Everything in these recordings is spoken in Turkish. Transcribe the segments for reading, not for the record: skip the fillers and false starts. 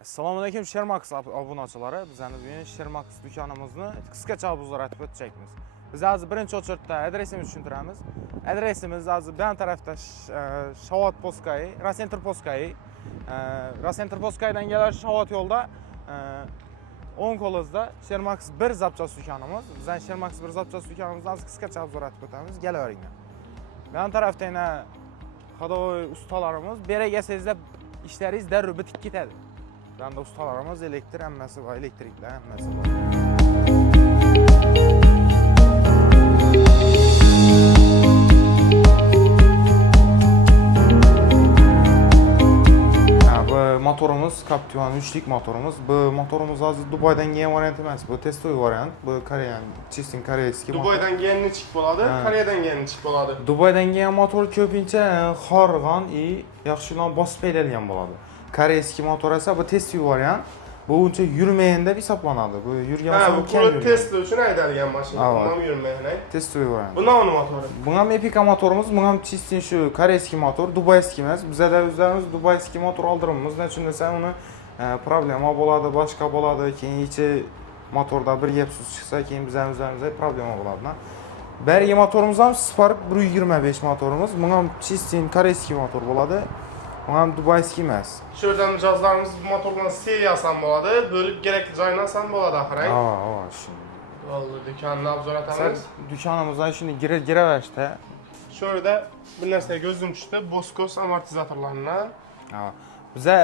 Assalomu alaykum Shermax obunaçilari. Bizning bugun Shermax do'konimizni qisqacha obzor etib o'tishamiz. Biz hozir birinchi o'chirda adresimizni tushuntiramiz. Adresimiz hozir bu tarafda Shavot Poskay, Rasentr Poskay. Rasentr Poskaydan kelgan Shavot yo'lda o'ng qo'lingizda Shermax 1 zapchast do'konimiz. Bizning Shermax 1 zapchast do'konimizni hozir qisqacha obzor etib o'tamiz. Kelaveringlar. Bu tarafda yana Xadoy ustalarimiz berek esingizda ishlaringiz darrov bitib ketadi. Bunda ustalarımız elektrik hammasi var, elektrikler hammasi var. Bu motorumuz Captivan 3'lik motorumuz. Bu motorumuz hozir Dubaydan kelgan variant emas. Bu testoy variant. Bu Koreyan, Chistin koreyskiy motor. Dubaydan kelgani chiqib bo'ladi, Koreyadan kelgani chiqib bo'ladi. Dubaydan kelgan motor ko'pincha xorg'on yaxshilan bosib haydalgan bo'ladi. Koreyskiy motor esa bu testoy variant. Bu uncha yurmagan deb hisoblanadi. Bu yurgan bu pul test uchun haydalgan mashina, ham yurmagan. Testoy variant. Bu nima motori? Bu ham Epica motorimiz, bu ham Chistin shu koreyskiy motor, dubayskiy emas. Bizda o'zlarimiz dubayskiy motor oldiramiz. Nechun desa uni problema bo'ladi, boshqa bo'ladi. Keyin ichi motorda bir gap so'z chiqsa, keyin bizimizda problema bo'ladi. Bergi motorimiz ham Spark 125 motorimiz. Bu ham Chistin koreyskiy motor bo'ladi. Bu ham dubayskiy emas. Shu yerda mijozlarimiz bu motordan seriyasi ham bo'ladi, bo'lib kerakli joyidan ham bo'ladi axir. Shu. Bo'ldi, do'konni obzor etamiz. Do'konimizdan shuni giraverishda. Shu yerda bir narsaga ko'zim tushdi, Boskos amortizatorlarni. Biza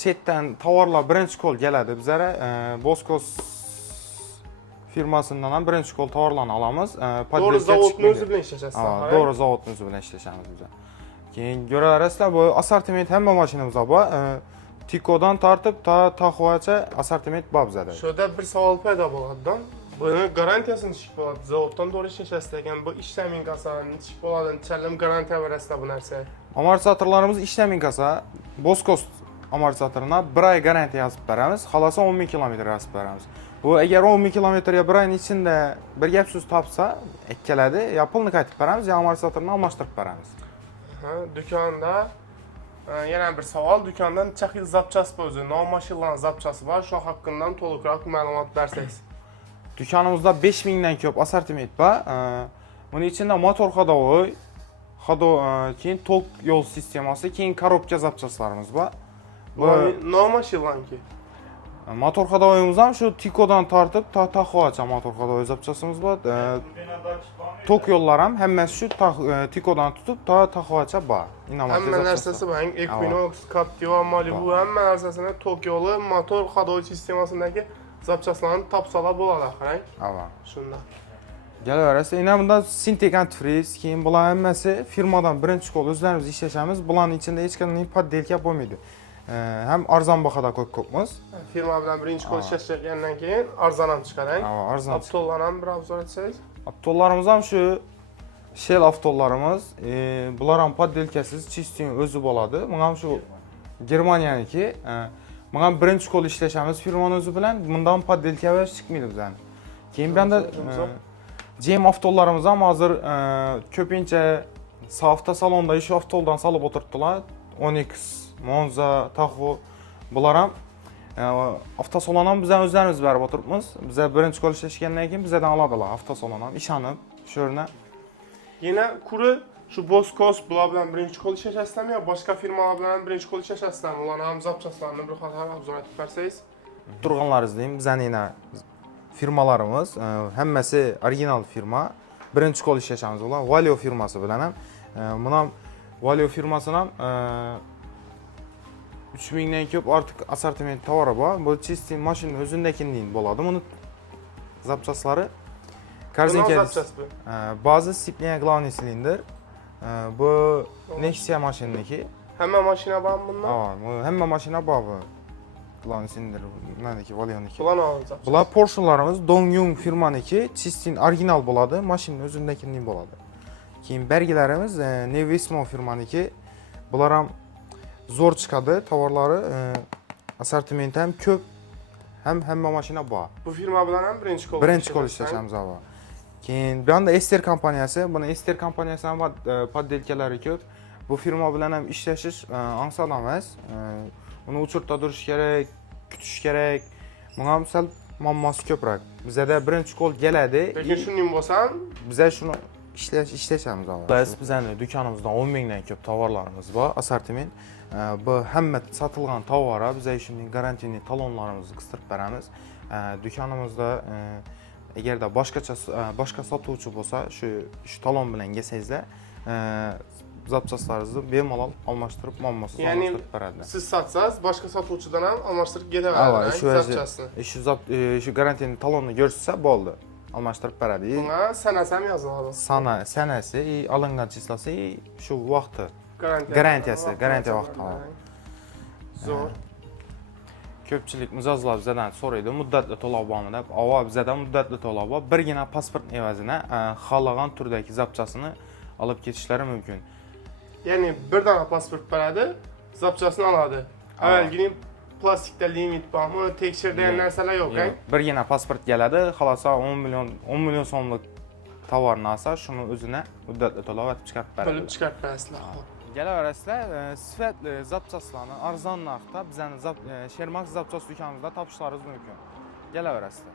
chetdan tovarlar birinchi qo'l keladi. Bizlar Boskos firmasidan ham birinchi qo'l tovarlarni olamiz. To'g'ri zavodni o'zi bilan ishlashasiz. To'g'ri zavodni o'zi bilan ishlashamiz biz. Keyin ko'raverasizlar, bu assortiment hamma mashinamizda bor. Tikodan tortib ta Taxovacha assortiment bor bizda. Shu yerda bir savol paydo bo'ladi-da. Buni garantiyasini nechik bo'ladi? Zavoddan to'g'ri ishlashingiz ekan, bu ishlamingiz nechik bo'ladi? Nechalim garantiya berasizlar bu narsaga? Amortizatorlarimiz ishlamingiz Boskos amortizatorina 1 oy garantiya yozib beramiz. Xolasa 10 000 kilometr yozib beramiz. Bu agar 10 000 kilometrga 1 oyning ichida bir gap so'z topsa, ikkaladi, yo pulni qaytib beramiz, yo amortizatorni almashtirib beramiz. Do'konda yana bir savol, do'konda necha xil zapchast o'zi, nomashinalar zapchasi bor, shu haqida to'liqroq ma'lumot bersangiz. Do'konimizda 5000 dan ko'p assortiment bor. Buning ichida motor xodovoy, keyin tok yo'l sistemasi, keyin korobka zapchastlarimiz bor. Bu nomashinalarki. Motor xodovoyimiz ham shu Tikodan tortib Taxovacha motor xodovoy zapchastimiz bor. Tok yo'llar ham hammasi shu Tikodan tutib Taxovacha bor. Hamma narsasi bor. Equinox, Captiva, Malibu hamma narsasini tok yo'li, motor xodovoy sistemasidagi zapchastlarni topsalar bo'ladi axir. Shunda. Kelaverasiz. Yana bunda Sintek antifriz, keyin bular hammasi firmadan birinchi qo'l o'zlarimiz ishlashamiz. Bularning ichida hech qanday poddelka bo'lmaydi. Ham arzon bahada ko'pmiz. Firma bilan birinchi qo'l ishlashgandan keyin arzon ham chiqadi. Arzon. Avtolar ham bir obzor etsangiz. Avtolarimiz ham shu Shell avtolarimiz. Bular ham poddelkasiz, Chistin o'zi bo'ladi. Bu ham shu Germaniyaniki. Bu ham birinchi qo'l ishlashamiz firmaning o'zi bilan. Bundan poddelka chiqmaydi bizdan. Keyin bunda GM avtolarimiz ham hozir ko'pincha safta salonda shu avtolardan solib o'tiribdilar. Onyx, Monza, Tahoe bular ham avtosalon ham bizdan o'zlarimiz berib o'tiribmiz. Bizlar birinchi qo'l ishlashgandan keyin bizdan oladilar avtosalon ham ishonib shu yerda. Yana kuri shu Boskos bular bilan birinchi qo'l ishlashasizmi yo boshqa firmalar bilan birinchi qo'l ishlashasizmi? Ularning ham zapchastlarini bir qator obzor etib bersangiz. Turg'unlaringiz deyim, bizning yana firmalarimiz hammasi original firma. Birinchi qo'l ishlashamiz ular. Valio firmasi bilan ham. Buni ham Valio firmasidan ham 3000 dan ko'p ortiq assortiment tovari bor. Bu Chistin mashina o'zindakining bo'ladi. Buni zapchastlari korzinka baza сцепление главный силиндр. Bu Nexia mashinaniki. Hamma mashina bormi bunda? Hamma mashina bor bu. Glawny silindr, meniki Valioniki. Bular Bular Porsche'larimiz Dongyung firmaniki, Chistin original bo'ladi, mashina o'zindakining bo'ladi. Keyin belgilarimiz Nevismo firmaniki. Bular ham zo'r chiqadi, tovarlari, assortiment ham ko'p, hamma mashina bor. Bu firma bilan ham birinchi qo'l ishlashamiz avval. Keyin bu yerda Ester kompaniyasi, buni Ester kompaniyasi ham poddelkalari ko'p. Bu firma bilan ham ishlashish ansonam emas. Uni uçurtda durish kerak, kutish kerak. Bunga misal muammosi ko'proq. Bizda birinchi qo'l keladi. Lekin shuning bo'lsam, Biza shuni ishlashamiz avval. Bizning do'konimizda 10 mingdan ko'p tovarlarimiz bor, assortiment. Bu hamma sotilgan tovarlar biz shunday garantiyali talonlarimizni qistirib beramiz. Do'konimizda agarda boshqa sotuvchi bo'lsa, shu talon bilan kelsangizlar, zapchaslaringizni bemalol almashtirib, muammosiz almashtirib beradi. siz sotsangiz, boshqa sotuvchidan ham almashtirib ketaveradi zapchasini. Shu garantiyali talonni ko'rsatsa bo'ldi, almashtirib beradi. Bunga sanasi ham yoziladi. Sanasi, alingan chislasi shu vaqti. Garantiya vaqti. Zo'r. Ko'pchilik mijozlar bizdan so'raydi, muddatli to'lov bormi deb. Avval bizdan muddatli to'lov bor. Birgina pasport evaziga xohlagan turdagi zapchasini olib ketishlari mumkin. Ya'ni bir dona pasport beradi, zapchasini oladi. Avvalgini plastikda limit bormi, tekshiradigan narsalar yo'q, Birgina pasport keladi, xalosa 10 million so'mlik tovarni olsa, shuni o'zini muddatli to'lov etib chiqarib beradi. Bilib chiqarib berasizlar. Kelaverasizlar, sifatli zapchaslarni arzon narxda bizning Shermax zapchas do'konimizda topishlaringiz mumkin. Kelaverasizlar.